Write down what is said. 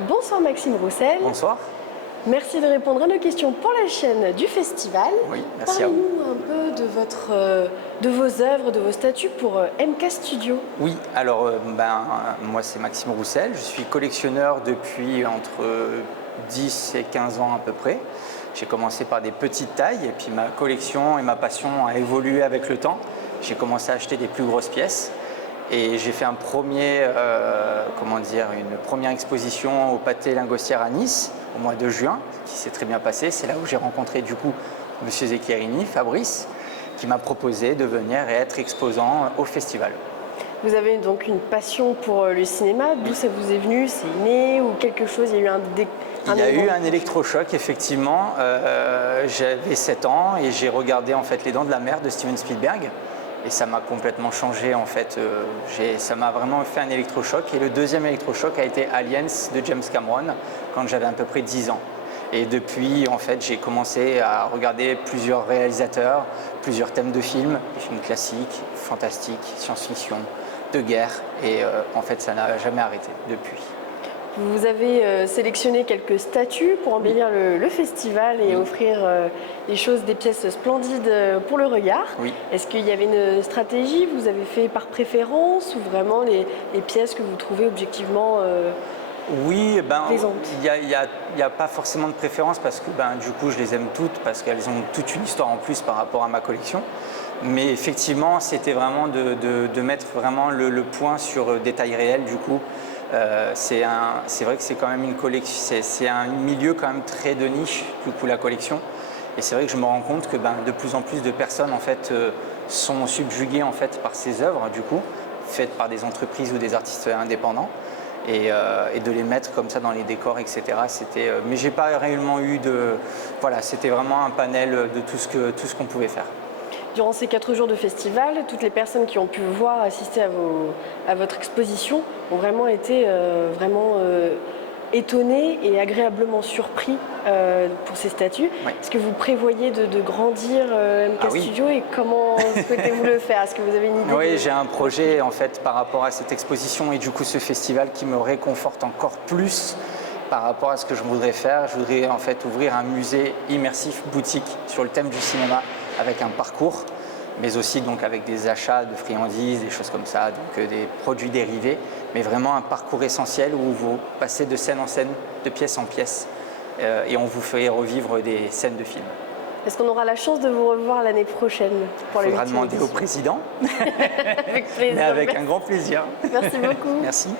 Bonsoir Maxime Roussel. Bonsoir. Merci de répondre à nos questions pour la chaîne du festival. Oui, merci à vous. Parlez-nous un peu de vos œuvres, de vos statuts pour MK Studio. Oui, alors moi c'est Maxime Roussel, je suis collectionneur depuis entre 10 et 15 ans à peu près. J'ai commencé par des petites tailles et puis ma collection et ma passion a évolué avec le temps. J'ai commencé à acheter des plus grosses pièces et j'ai fait une première exposition au Pâté Lingostière à Nice au mois de juin qui s'est très bien passé. C'est là où j'ai rencontré du coup Monsieur Zecchiarini, Fabrice, qui m'a proposé de venir et être exposant au festival. Vous avez donc une passion pour le cinéma. D'où ça vous est venu? C'est inné ou quelque chose? Il y a eu un électrochoc, effectivement. J'avais 7 ans et j'ai regardé en fait Les Dents de la Mer de Steven Spielberg. Et ça m'a complètement changé en fait. Ça m'a vraiment fait un électrochoc. Et le deuxième électrochoc a été Aliens de James Cameron quand j'avais à peu près 10 ans. Et depuis, en fait, j'ai commencé à regarder plusieurs réalisateurs, plusieurs thèmes de films, des films classiques, fantastiques, science-fiction, de guerre. Et en fait, ça n'a jamais arrêté depuis. Vous avez sélectionné quelques statues pour embellir le festival et offrir des pièces splendides pour le regard. Oui. Est-ce qu'il y avait une stratégie? Vous avez fait par préférence ou vraiment les pièces que vous trouvez objectivement Oui, plaisantes? il n'y a pas forcément de préférence parce que du coup je les aime toutes parce qu'elles ont toute une histoire en plus par rapport à ma collection. Mais effectivement, c'était vraiment de mettre vraiment le point sur des tailles réelles du coup. C'est vrai que c'est quand même une collection, c'est un milieu quand même très de niche du coup la collection. Et c'est vrai que je me rends compte que de plus en plus de personnes en fait sont subjuguées en fait par ces œuvres du coup, faites par des entreprises ou des artistes indépendants. Et de les mettre comme ça dans les décors, etc. Mais j'ai pas réellement eu de... Voilà, c'était vraiment un panel de tout ce qu'on pouvait faire. Durant ces 4 jours de festival, toutes les personnes qui ont pu voir, assister à votre exposition ont vraiment été étonnées et agréablement surpris pour ces statues. Oui. Est-ce que vous prévoyez de grandir MK Studio et comment souhaitez-vous le faire? Est-ce que vous avez une idée? Oui, j'ai un projet en fait par rapport à cette exposition et du coup ce festival qui me réconforte encore plus par rapport à ce que je voudrais faire. Je voudrais en fait ouvrir un musée immersif boutique sur le thème du cinéma avec un parcours, mais aussi donc avec des achats de friandises, des choses comme ça, donc des produits dérivés, mais vraiment un parcours essentiel où vous passez de scène en scène, de pièce en pièce, et on vous fait revivre des scènes de films. Est-ce qu'on aura la chance de vous revoir l'année prochaine pour la 8e édition? Il faudra demander au président, Avec plaisir. mais avec un grand plaisir. Merci beaucoup. Merci.